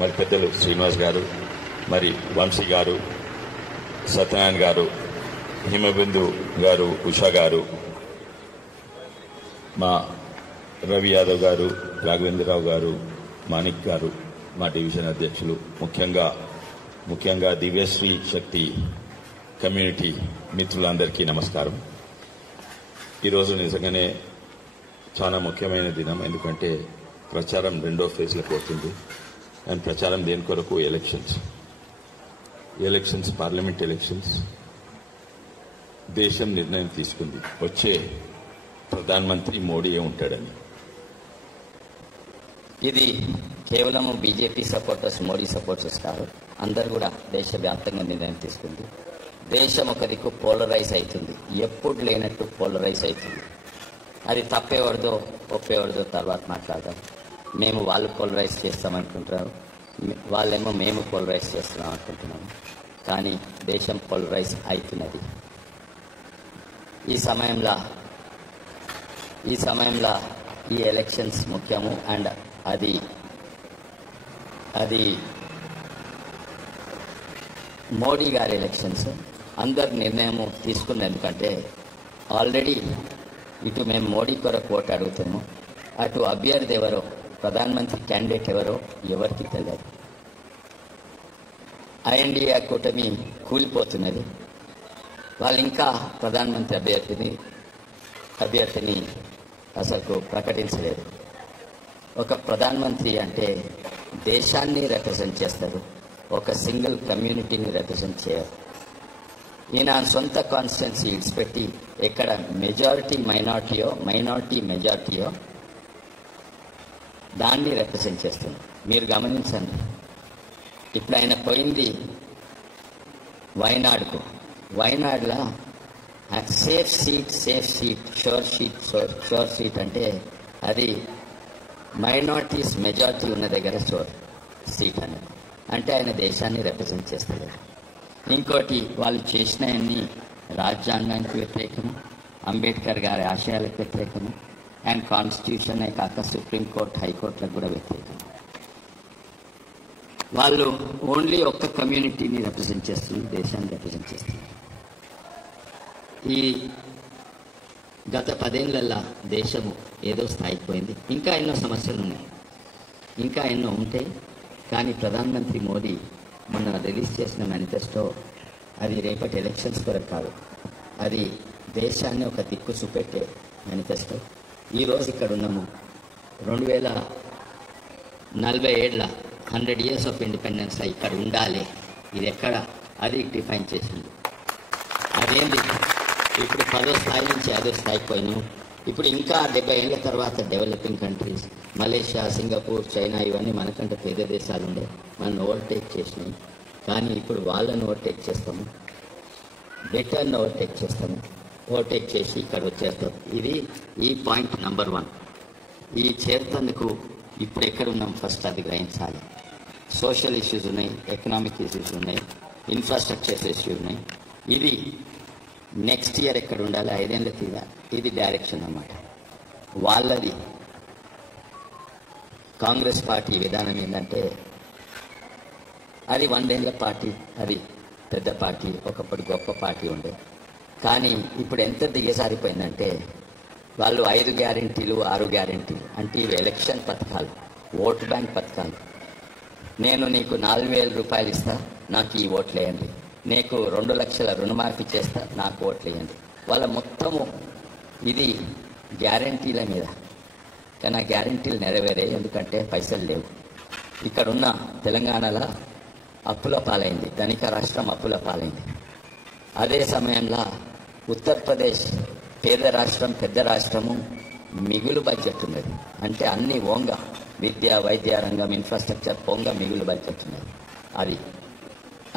మరి పెద్దలు శ్రీనివాస్ గారు, మరి వంశీ గారు, సత్యనారాయణ గారు, హిమబిందు గారు, ఉషా గారు, మా రవి యాదవ్ గారు, రాఘవేంద్రరావు గారు, మాణిక్ గారు, మా డివిజన్ అధ్యక్షులు, ముఖ్యంగా దివ్యశ్రీ శక్తి కమ్యూనిటీ మిత్రులందరికీ నమస్కారం. ఈరోజు నిజంగానే చాలా ముఖ్యమైన దినం. ఎందుకంటే ప్రచారం 2వ ఫేజ్లో పోతుంది. అండ్ ప్రచారం దేని కొరకు? Elections, parliament elections. దేశం నిర్ణయం తీసుకుంది వచ్చే ప్రధానమంత్రి మోడీయే ఉంటాడని. ఇది కేవలం బీజేపీ సపోర్టర్స్, మోడీ సపోర్టర్స్ కాదు, అందరు కూడా దేశవ్యాప్తంగా నిర్ణయం తీసుకుంది. దేశం ఒక దిక్కు పోలరైజ్ అవుతుంది, ఎప్పుడు లేనట్టు పోలరైజ్ అవుతుంది. అది తప్పేవాడిదో ఒప్పేవాడిదో తర్వాత మాట్లాడదాం. మేము వాళ్ళు పోలరైజ్ చేస్తామనుకుంటున్నారు, వాళ్ళేమో మేము పోలరైజ్ చేస్తున్నాం అనుకుంటున్నాము. కానీ దేశం పోలరైజ్ అవుతున్నది. ఈ సమయంలో ఈ ఎలక్షన్స్ ముఖ్యము. అండ్ అది మోడీ గారి ఎలక్షన్స్. అందరు నిర్ణయం తీసుకుంది. ఎందుకంటే ఆల్రెడీ ఇటు మేము మోడీ కొరకు ఓటు అడుగుతాము, అటు అభ్యర్థి ఎవరో, ప్రధానమంత్రి క్యాండిడేట్ ఎవరో ఎవరికి తెలియదు. ఐఎన్డీఏ కూటమి కూలిపోతున్నది. వాళ్ళు ఇంకా ప్రధానమంత్రి అభ్యర్థిని అసలు ప్రకటించలేదు. ఒక ప్రధానమంత్రి అంటే దేశాన్ని రిప్రజెంట్ చేస్తారు, ఒక సింగిల్ కమ్యూనిటీని రిప్రజెంట్ చేయరు. ఈయన సొంత కాన్స్టిట్యున్సీ ఇడిచిపెట్టి ఎక్కడ మెజారిటీ మెజారిటీయో దాన్ని రిప్రజెంట్ చేస్తుంది. మీరు గమనించండి, ఇప్పుడు ఆయన పోయింది వైనాడులో సేఫ్ సీట్ షోర్ సీట్ అంటే అది మైనారిటీస్ మెజారిటీ ఉన్న దగ్గర షోర్ సీట్ అనేది. అంటే ఆయన దేశాన్ని రిప్రజెంట్ చేస్తారు. ఇంకోటి, వాళ్ళు చేసినవన్నీ రాజ్యాంగానికి వ్యతిరేకము, అంబేద్కర్ గారి ఆశయాలకు వ్యతిరేకము, అండ్ కాన్స్టిట్యూషనే కాక సుప్రీంకోర్టు, హైకోర్టులకు కూడా వ్యతిరేకం. వాళ్ళు ఓన్లీ ఒక్క కమ్యూనిటీని రిప్రజెంట్ చేస్తున్నారు, దేశాన్ని రిప్రజెంట్ చేస్తున్నారు. ఈ గత 10 ఏళ్లలో దేశము ఏదో స్థాయికి పోయింది. ఇంకా ఎన్నో సమస్యలు ఉన్నాయి, ఇంకా ఎన్నో ఉంటాయి. కానీ ప్రధానమంత్రి మోడీ మొన్న రిలీజ్ చేసిన మేనిఫెస్టో అది రేపటి ఎలక్షన్స్ కొరకు కాదు, అది దేశాన్ని ఒక దిక్కు చూపెట్టే మేనిఫెస్టో. ఈరోజు ఇక్కడ ఉన్నాము, 2047 100 years ఆఫ్ ఇండిపెండెన్స్ ఇక్కడ ఉండాలి. ఇది ఎక్కడ? అది డిఫైన్ చేసింది. అదేంది? ఇప్పుడు 10వ స్థాయి నుంచి 5వ స్థాయికి పోయినాం. ఇప్పుడు ఇంకా 70 ఏళ్ల తర్వాత developing countries, Malaysia, Singapore, China ఇవన్నీ మనకంటే పేద దేశాలు ఉండే మనం ఓవర్టేక్ చేసినాయి. కానీ ఇప్పుడు వాళ్ళని ఓవర్టేక్ చేస్తాము, బ్రిటన్ ఓవర్టేక్ చేసి ఇక్కడ వచ్చేస్తాం. ఇది ఈ పాయింట్ నెంబర్ 1. ఈ చేరుతందుకు ఇప్పుడు ఎక్కడున్నాం ఫస్ట్ అది గ్రహించాలి. సోషల్ ఇష్యూస్ ఉన్నాయి, ఎకనామిక్ ఇష్యూస్ ఉన్నాయి, ఇన్ఫ్రాస్ట్రక్చర్స్ ఇష్యూస్ ఉన్నాయి. ఇది నెక్స్ట్ ఇయర్ ఎక్కడ ఉండాలి, 5 ఏళ్ళ తీరా. ఇది డైరెక్షన్ అన్నమాట. వాళ్ళది కాంగ్రెస్ పార్టీ విధానం ఏంటంటే అది 100 ఏళ్ల పార్టీ, అది పెద్ద పార్టీ, ఒకప్పుడు గొప్ప పార్టీ ఉండే. కానీ ఇప్పుడు ఎంత దిగజారిపోయిందంటే వాళ్ళు 5 గ్యారెంటీలు 6 గ్యారెంటీలు అంటే ఇవి ఎలక్షన్ పథకాలు, ఓట్ బ్యాంక్ పథకాలు. నేను నీకు 4,000 రూపాయలు ఇస్తా, నాకు ఈ ఓట్లు వేయండి. నీకు 2 లక్షల రుణమాఫీ చేస్తా, నాకు ఓట్లు వేయండి. వాళ్ళ మొత్తము ఇది గ్యారెంటీల మీద. కానీ ఆ గ్యారెంటీలు నెరవేరే, ఎందుకంటే పైసలు లేవు. ఇక్కడున్న తెలంగాణలో అప్పుల పాలైంది, ధనిక రాష్ట్రం అప్పుల పాలైంది. అదే సమయంలో ఉత్తరప్రదేశ్ పేద రాష్ట్రం, పెద్ద రాష్ట్రము, మిగులు బడ్జెట్ ఉన్నది. అంటే అన్ని ఓంగ, విద్య, వైద్య రంగం, ఇన్ఫ్రాస్ట్రక్చర్ పోంగ మిగులు బడ్జెట్ ఉన్నది.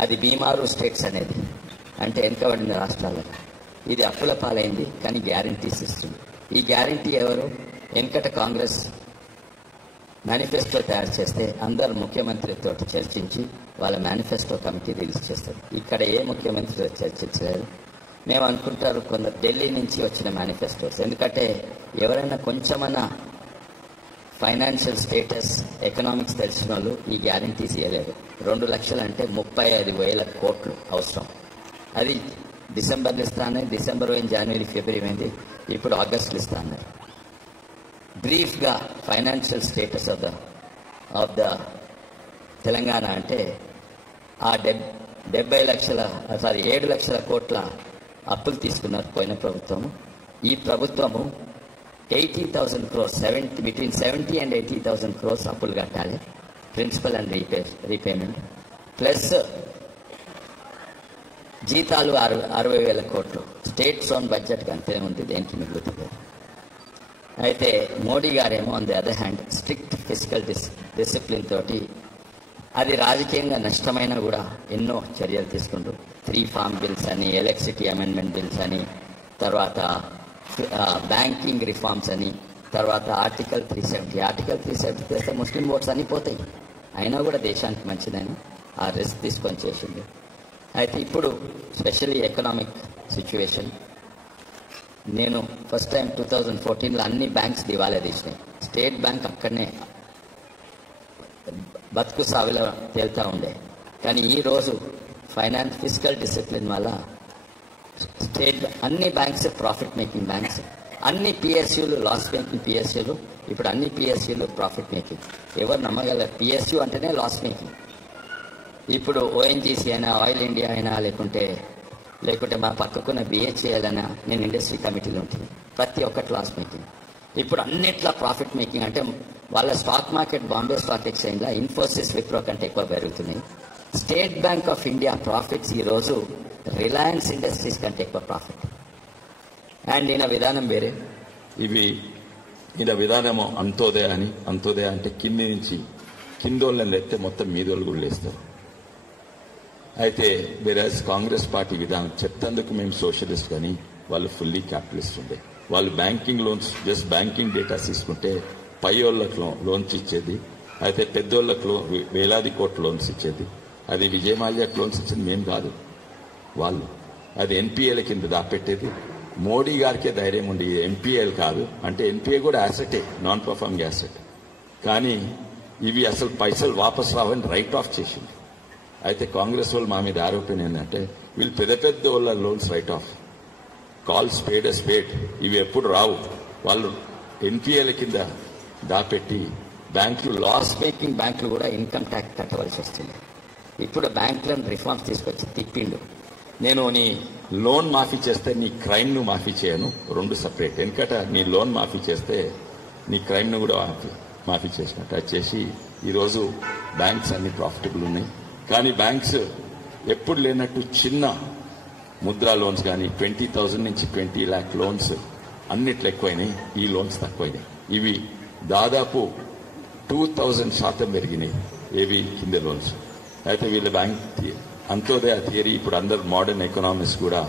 అది బీమారు స్టేట్స్ అనేది, అంటే వెనుకబడిన రాష్ట్రాలలో. ఇది అప్పుల పాలైంది, కానీ గ్యారంటీస్ ఇస్తుంది. ఈ గ్యారంటీ ఎవరు? వెనకట కాంగ్రెస్ మేనిఫెస్టో తయారు చేస్తే అందరు ముఖ్యమంత్రితో చర్చించి వాళ్ళ మేనిఫెస్టో కమిటీ రిలీజ్ చేస్తారు. ఇక్కడ ఏ ముఖ్యమంత్రితో చర్చించలేదు. మేము అనుకుంటారు కొందరు ఢిల్లీ నుంచి వచ్చిన మేనిఫెస్టోస్. ఎందుకంటే ఎవరైనా కొంచెమన్నా ఫైనాన్షియల్ స్టేటస్, ఎకనామిక్స్ తెలిసిన వాళ్ళు ఈ గ్యారంటీస్ ఇవ్వలేరు. 2 లక్షలు అంటే 35,000 కోట్లు అవసరం. అది డిసెంబర్లో ఇస్తానే, డిసెంబర్ పోయింది, జనవరి, ఫిబ్రవరి అయింది, ఇప్పుడు ఆగస్టులో ఇస్తా అన్నారు. బ్రీఫ్గా financial status of the Telangana అంటే ఆ 7 లక్షల కోట్ల అప్పులు తీసుకున్నారు పోయిన ప్రభుత్వము. ఈ ప్రభుత్వము 80,000 crores, between 70 and 80,000 crores అప్పులు కట్టాలి, ప్రిన్సిపల్ అండ్ రీపేమెంట్, ప్లస్ జీతాలు 60,000 కోట్లు. స్టేట్స్ ఓన్ బడ్జెట్ అంతే ఉంది, దేనికి మిగులుతుంది. అయితే మోడీ గారేమో on the other hand strict physical discipline తోటి అది రాజకీయంగా నష్టమైనా కూడా ఎన్నో చర్యలు తీసుకుంటూ 3 farm బిల్స్ అని, ఎలక్ట్రిసిటీ అమెండ్మెంట్ బిల్స్ అని, తర్వాత బ్యాంకింగ్ రిఫార్మ్స్ అని, తర్వాత ఆర్టికల్ 370 చేస్తే ముస్లిం ఓట్స్ అని పోతాయి. అయినా కూడా దేశానికి మంచిదని ఆ రిస్క్ తీసుకొని చేసింది. అయితే ఇప్పుడు స్పెషల్లీ ఎకనామిక్ సిచ్యువేషన్, నేను ఫస్ట్ టైం 2014లో అన్ని బ్యాంక్స్ దివాలా తీసినాయి. స్టేట్ బ్యాంక్ అక్కడనే బతుకు సావిలో తేలుతూ ఉండే. కానీ ఈరోజు ఫిజికల్ డిసిప్లిన్ వల్ల అన్ని బ్యాంక్స్ ప్రాఫిట్ మేకింగ్ బ్యాంక్స్, అన్ని పిఎస్యూలు లాస్ మేకింగ్ పిఎస్యూలు, ఇప్పుడు అన్ని పిఎస్యూలు ప్రాఫిట్ మేకింగ్. ఎవరు నమ్మగలరు? పిఎస్యూ అంటేనే లాస్ మేకింగ్. ఇప్పుడు ఓఎన్జీసీ అయినా, ఆయిల్ ఇండియా అయినా, లేకుంటే మా పక్కకున్న బిహెచ్ఏఎల్ అయినా, నేను ఇండస్ట్రీ కమిటీలో ఉంటుంది, ప్రతి ఒక్కటి లాస్ మేకింగ్. ఇప్పుడు అన్నిట్లా ప్రాఫిట్ మేకింగ్. అంటే వాళ్ళ స్టాక్ మార్కెట్ బాంబే స్టాక్ ఎక్స్చేంజ్లో ఇన్ఫోసిస్, విప్రో కంటే ఎక్కువ పెరుగుతున్నాయి. State Bank of India profits ఈరోజు రిలయన్స్ ఇండస్ట్రీస్ కంటే ఎక్కువ ప్రాఫిట్. అండ్ ఈయన విధానం వేరే. ఈయన విధానము అంత్యోదయ అంటే కింది నుంచి కిందోళ్ళని లేస్తే మొత్తం మీదోళ్ళు కూడా లేస్తారు. అయితే వేరే కాంగ్రెస్ పార్టీ విధానం చెప్తందుకు మేము సోషలిస్ట్, కానీ వాళ్ళు ఫుల్లీ క్యాపిటలిస్ట్ ఉండే. వాళ్ళు banking loans, just banking data తీసుకుంటే పై వాళ్ళకు లోన్స్ ఇచ్చేది, అయితే పెద్దోళ్ళకు వేలాది కోట్ల లోన్స్ ఇచ్చేది. అది విజయమాల్యాకు లోన్స్ ఇచ్చింది మేము కాదు, వాళ్ళు. అది ఎన్పిఏల కింద దాపెట్టేది. మోడీ గారికే ధైర్యం ఉండి ఎన్పిఏలు కాదు అంటే, ఎన్పిఏ కూడా యాసెటే, నాన్ పర్ఫార్మింగ్ యాసెట్, కానీ ఇవి అసలు పైసలు వాపస్ రావని రైట్ ఆఫ్ చేసింది. అయితే కాంగ్రెస్ వాళ్ళు మా మీద ఆరోపణ ఏంటంటే, వీళ్ళు పెద్ద వాళ్ళ లోన్స్ రైట్ ఆఫ్, కాల్ స్పేడ్ స్పేడ్, ఇవి ఎప్పుడు రావు. వాళ్ళు ఎన్పిఏల కింద దాపెట్టి బ్యాంకులు, లాస్ మేకింగ్ బ్యాంకులు కూడా ఇన్కమ్ ట్యాక్స్ కట్టవలసి వస్తుంది. ఇప్పుడు బ్యాంకులను రిఫార్మ్స్ తీసుకొచ్చి తిప్పిండు. నేను నీ లోన్ మాఫీ చేస్తే నీ క్రైమ్ను మాఫీ చేయను, 2 సపరేట్. ఎందుకంటే నీ లోన్ మాఫీ చేస్తే నీ క్రైమ్ను కూడా మాఫీ చేసినట్టు. అది చేసి ఈరోజు బ్యాంక్స్ అన్ని ప్రాఫిటబుల్ ఉన్నాయి. కానీ బ్యాంక్స్ ఎప్పుడు లేనట్టు చిన్న ముద్రా లోన్స్ కానీ 20,000 నుంచి 20 lakh లోన్స్ అన్నిట్లు ఎక్కువైనాయి, ఈ లోన్స్ తక్కువైనాయి. ఇవి దాదాపు 2000% పెరిగినాయి ఏవి కింద లోన్స్. అయితే వీళ్ళ బ్యాంక్ అంత్యోదయ థియరీ ఇప్పుడు అందరు మోడర్న్ ఎకనామిక్స్ కూడా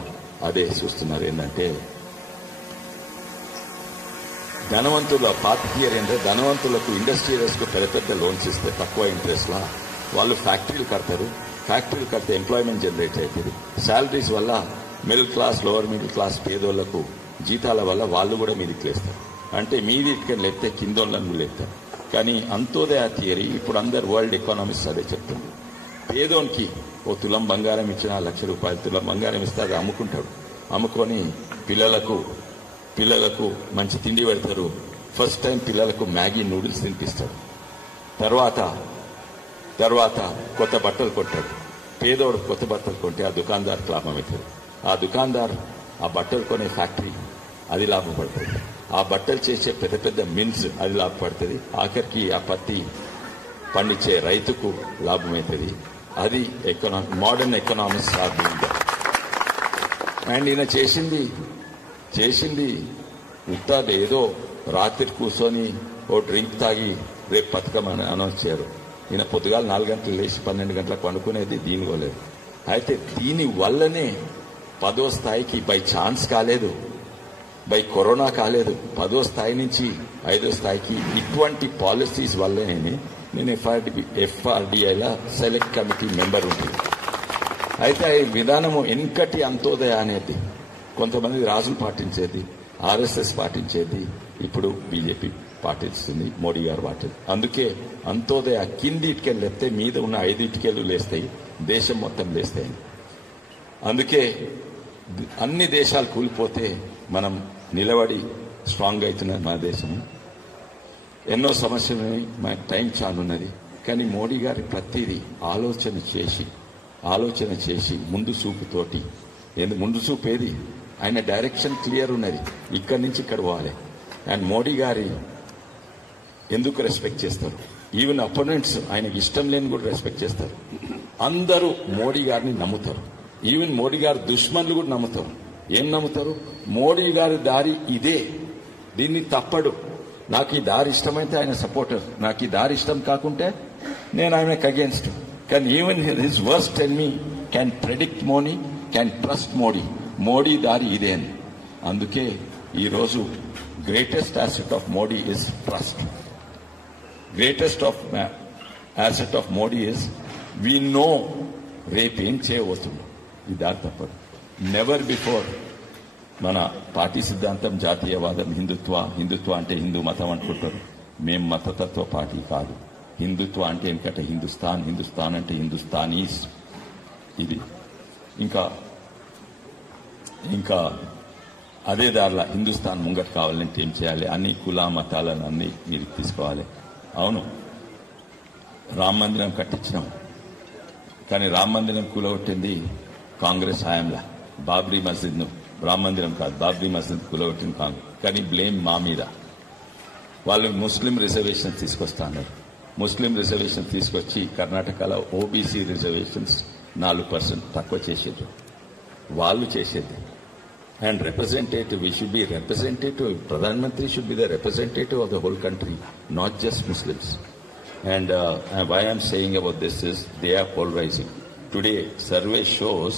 అదే చూస్తున్నారు. ఏంటంటే ధనవంతుల పాత థియరీ అంటే, ధనవంతులకు ఇండస్ట్రియల్స్కు పెద్ద లోన్స్ ఇస్తే తక్కువ ఇంట్రెస్ట్లా వాళ్ళు ఫ్యాక్టరీలు కడతారు, ఫ్యాక్టరీలు కడితే ఎంప్లాయ్మెంట్ జనరేట్ అవుతుంది. శాలరీస్ వల్ల middle class, lower middle class పేదోళ్లకు జీతాల వల్ల వాళ్ళు కూడా మీదికి లేస్తారు. అంటే మీదికి లేస్తే కిందోళ్ళను లేస్తారు. కానీ అంత్యోదయ థియరీ ఇప్పుడు అందరు వరల్డ్ ఎకానమిక్స్ అదే చెప్తుంది. పేదోనికి ఓ తులం బంగారం ఇచ్చినా, 1,00,000 రూపాయలు తులం బంగారం ఇస్తే అది అమ్ముకుంటాడు. అమ్ముకొని పిల్లలకు మంచి తిండి పెడతారు. ఫస్ట్ టైం పిల్లలకు మ్యాగీ నూడిల్స్ తినిపిస్తాడు. తర్వాత కొత్త బట్టలు కొంటాడు. పేదోడు కొత్త బట్టలు కొంటే ఆ దుకాణదారుకు లాభం అవుతుంది. ఆ దుకాణదారు ఆ బట్టలు కొనే ఫ్యాక్టరీ అది లాభపడుతుంది. ఆ బట్టలు చేసే పెద్ద మిల్స్ అది లాభపడుతుంది. ఆఖరికి ఆ పత్తి పండించే రైతుకు లాభమవుతుంది. అది మోడర్న్ ఎకనామిక్స్ సాధ్యంగా. అండ్ ఈయన చేసింది ఉత్తాది ఏదో రాత్రి కూర్చొని ఓ డ్రింక్ తాగి రేపు బతుకమని అనౌన్స్ చేయరు. ఈయన పొద్దుగాల 4 గంటలు లేచి 12 గంటలకు పండుకునేది దీనికోలేదు. అయితే దీని వల్లనే 10వ స్థాయికి బై ఛాన్స్ కాలేదు, బై కరోనా కాలేదు, 10వ స్థాయి నుంచి 5వ స్థాయికి ఇటువంటి పాలసీస్ వల్లనే నేను ఎఫ్ఆర్డిఐలా సెలెక్ట్ కమిటీ మెంబర్ ఉంటుంది. అయితే ఈ విధానము వెనుకటి అంత్యోదయ అనేది కొంతమంది రాజులు పాటించేది, ఆర్ఎస్ఎస్ పాటించేది, ఇప్పుడు బీజేపీ పాటిస్తుంది మోడీ గారు పాటింది. అందుకే అంతోదయ కింది ఇటుకలు లేస్తే మీద ఉన్న 5 ఇటుకలు లేస్తాయి, దేశం మొత్తం లేస్తాయి. అందుకే అన్ని దేశాలు కూలిపోతే మనం నిలబడి స్ట్రాంగ్ అవుతున్నది మన దేశం. ఎన్నో సమస్యలు మనకు టైం చాలున్నది, కానీ మోడీ గారి ప్రతిదీ ఆలోచన చేసి ముందు చూపుతోటి, ముందు చూపు ఏది, ఆయన డైరెక్షన్ క్లియర్ ఉన్నది, ఇక్కడి నుంచి ఇక్కడ పోవాలి. అండ్ మోడీ గారి ఎందుకు రెస్పెక్ట్ చేస్తారు, ఈవెన్ అపోనెంట్స్ ఆయనకి ఇష్టం లేని కూడా రెస్పెక్ట్ చేస్తారు. అందరూ మోడీ గారిని నమ్ముతారు, ఈవెన్ మోడీ గారి దుష్మన్లు కూడా నమ్ముతారు. ఏం నమ్ముతారు? మోడీ గారి దారి ఇదే, దీన్ని తప్పడు, నాకు ఈ దారి ఇష్టమైతే ఆయన సపోర్టర్, నాకు ఈ దారి ఇష్టం కాకుంటే నేను ఆయనకు అగేన్స్ట్. కానీ even his worst enemy can predict Modi, can trust Modi దారి ఇదే అని. అందుకే ఈరోజు greatest asset of Modi is trust. Greatest asset of Modi is we know రేపు ఏం చేయబోతుందో, ఈ దారి తప్పదు. నెవర్ బిఫోర్ మన పార్టీ సిద్ధాంతం జాతీయవాదం, హిందుత్వ అంటే హిందూ మతం అనుకుంటారు. మేం మతతత్వ పార్టీ కాదు. హిందుత్వ అంటే ఎందుకంటే హిందుస్థాన్ అంటే హిందుస్థానీస్. ఇది ఇంకా అదే దారిలో హిందుస్థాన్ ముంగట కావాలంటే ఏం చేయాలి, అన్ని కుల మతాలను అన్ని మీరు తీసుకోవాలి. అవును, రామ మందిరం కట్టించినాం, కానీ రామ మందిరం కూలగొట్టింది కాంగ్రెస్ హయాంలా. బాబ్రీ మస్జిద్ను, రామ మందిరం కాదు, బాబ్రీ మస్జిద్ కూలగొట్టింది కాంగ్రెస్. కానీ బ్లేమ్ మా మీద. వాళ్ళు ముస్లిం రిజర్వేషన్ తీసుకొస్తా అన్నారు. ముస్లిం రిజర్వేషన్ తీసుకొచ్చి కర్ణాటకలో ఓబీసీ రిజర్వేషన్స్ 4% తక్కువ చేసేది వాళ్ళు చేసేది. And representative, we should be representative. Pradhan Mantri should be the representative of the whole country, not just Muslims. And why I'm saying about this is they are polarizing. Today, survey shows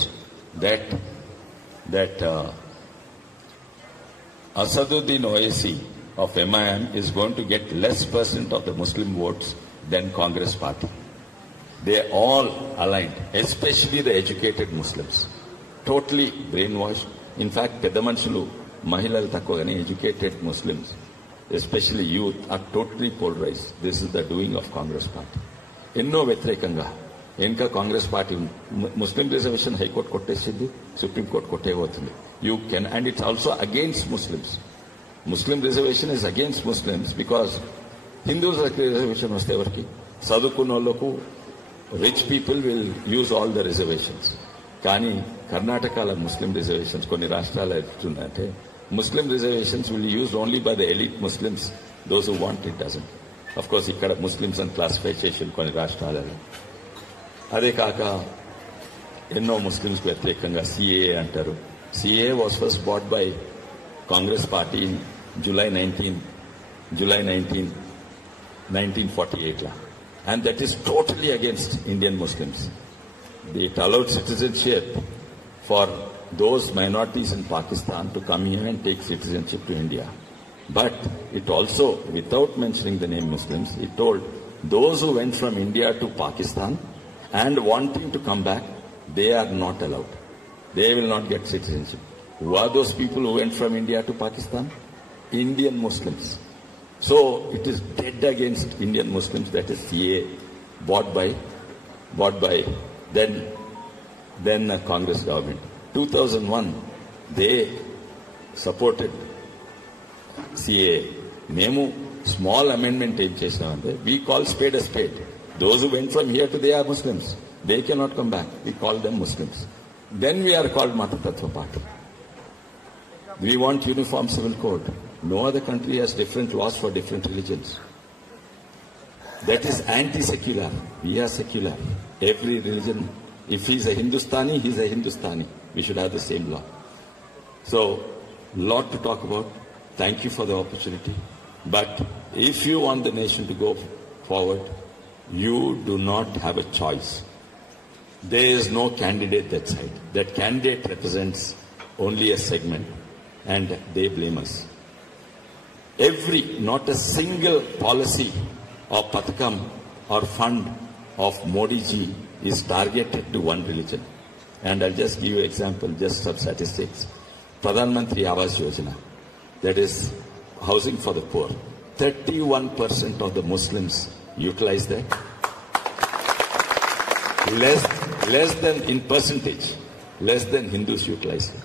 that Asaduddin Owaisi of MIM is going to get less % of the Muslim votes than Congress party. They are all aligned, especially the educated Muslims, totally brainwashed. In fact, పెద్ద మనుషులు, మహిళలు తక్కువగానే educated Muslims, especially youth, are totally polarized. This is the doing of Congress party. ఎన్నో వ్యతిరేకంగా ఇంకా Congress party Muslim reservation high court కొట్టేసింది, supreme court కొట్టేయబోతుంది. You can, and it's also against Muslims. Muslim reservation is against Muslims because Hindus reservation వస్తే ఎవరికి, చదువుకున్న వాళ్ళకు, rich people will use all the reservations. కానీ కర్ణాటకలో ముస్లిం రిజర్వేషన్స్ కొన్ని రాష్ట్రాలు ఎట్లుందంటే Muslim reservations will use only by the elite Muslims, those who want it doesn't. Of course ఇక్కడ ముస్లిమ్స్ అని క్లాసిఫై చేసి కొన్ని రాష్ట్రాలలో. అదే కాక ఎన్నో ముస్లిమ్స్ వ్యతిరేకంగా సిఏఏ అంటారు. CAA was first bat by Congress party in July 1948 and that is totally against Indian Muslims. It allowed citizenship for those minorities in Pakistan to come here and take citizenship to India. But it also, without mentioning the name Muslims, it told those who went from India to Pakistan and wanting to come back, they are not allowed. They will not get citizenship. Who are those people who went from India to Pakistan? Indian Muslims. So it is dead against Indian Muslims. That is CA bought by then Congress government. 2001 they supported CA. Memu small amendment em chesinamante, we call spade a spade. Those who went from here to they are Muslims. They cannot come back. We call them Muslims. Then we are called Mata Tattva Party. We want uniform civil code. No other country has different laws for different religions. That is anti-secular. We are secular. Every religion, if he is a Hindustani, he is a Hindustani. We should have the same law. So, lot to talk about. Thank you for the opportunity. But if you want the nation to go forward, you do not have a choice. There is no candidate that side. That candidate represents only a segment and they blame us. Not a single policy or pathakam or fund of Modi ji is targeted to one religion. And I'll just give you an example, just some statistics. Pradhan Mantri Awas Yojana, that is housing for the poor. 31% of the Muslims utilize that. Less than in percentage, less than Hindus utilize it.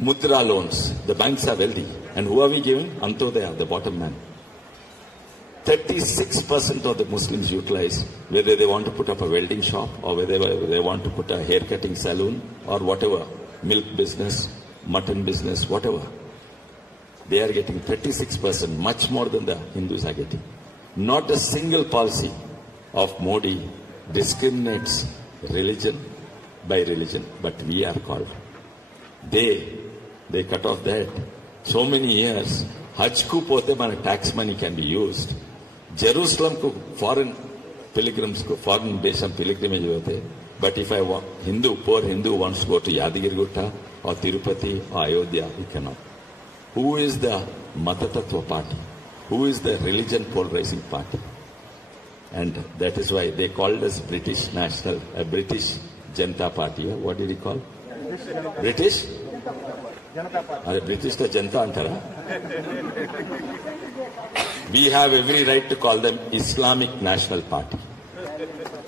Mudra loans, the banks are wealthy. And who are we giving? Antodaya, the bottom man. 36% of the Muslims utilize, whether they want to put up a welding shop or whether they want to put a haircutting salon or whatever, milk business, mutton business, whatever. They are getting 36%, much more than the Hindus are getting. Not a single policy of Modi discriminates religion by religion, but we are called. They cut off that. So many years, Hajj ku pote mana tax money can be used. Jerusalem ko foreign pilgrims ko foreign base of pilgrimage hote. But if poor Hindu wants to go to Yadagiri Gutta or Tirupati or Ayodhya, he cannot. Who is the Matatattva party? Who is the religion polarizing party? And that is why they called us British British Janata Party. What did he call? British? British to Janata antara. We have every right to call them Islamic National Party.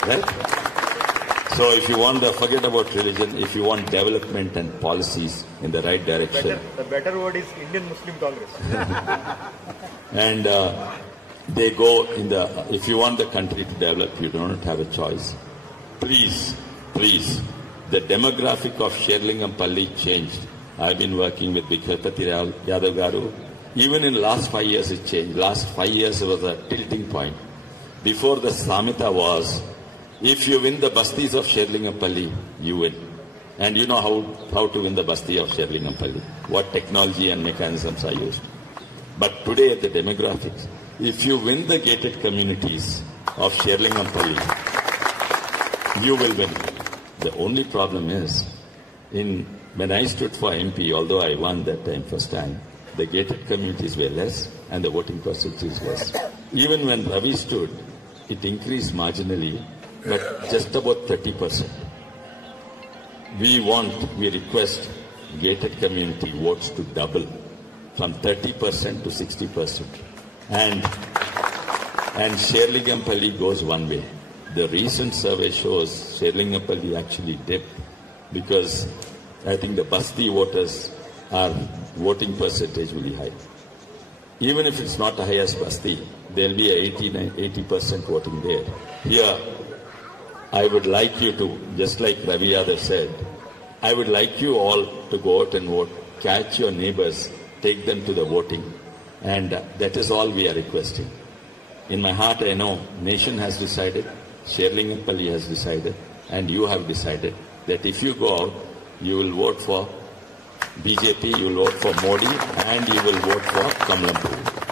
Right? So if you want to forget about religion, if you want development and policies in the right direction. The better word is Indian Muslim Congress. And they go in the, if you want the country to develop, you don't have a choice. Please, the demographic of Sherlingampalli changed. I've been working with Bikharpati Yadav Garu. Even in last 5 years it changed. Last 5 years was a tilting point. Before the Samhita was, if you win the bastis of Sherlingampalli, you win. And you know how to win the basti of Sherlingampalli. What technology and mechanisms are used. But today the demographics, if you win the gated communities of Sherlingampalli, you will win. The only problem is, when I stood for MP, although I won that time first time, the gated communities were less and the voting percentage is less. Even when Ravi stood, it increased marginally, but just about 30%. We request gated community votes to double from 30% to 60%. And Sherlingampalli goes one way. The recent survey shows Sherlingampalli actually dipped because I think the Basti voters are voting percentage will be high. Even if it's not the highest Basti, there will be 80% voting there. Here, I would like you to, just like Ravi Yadav said, I would like you all to go out and vote, catch your neighbors, take them to the voting, and that is all we are requesting. In my heart, I know nation has decided, Sherlingampalli has decided, and you have decided that if you go out, you will vote for BJP, you will vote for Modi, and you will vote for Kamalampur.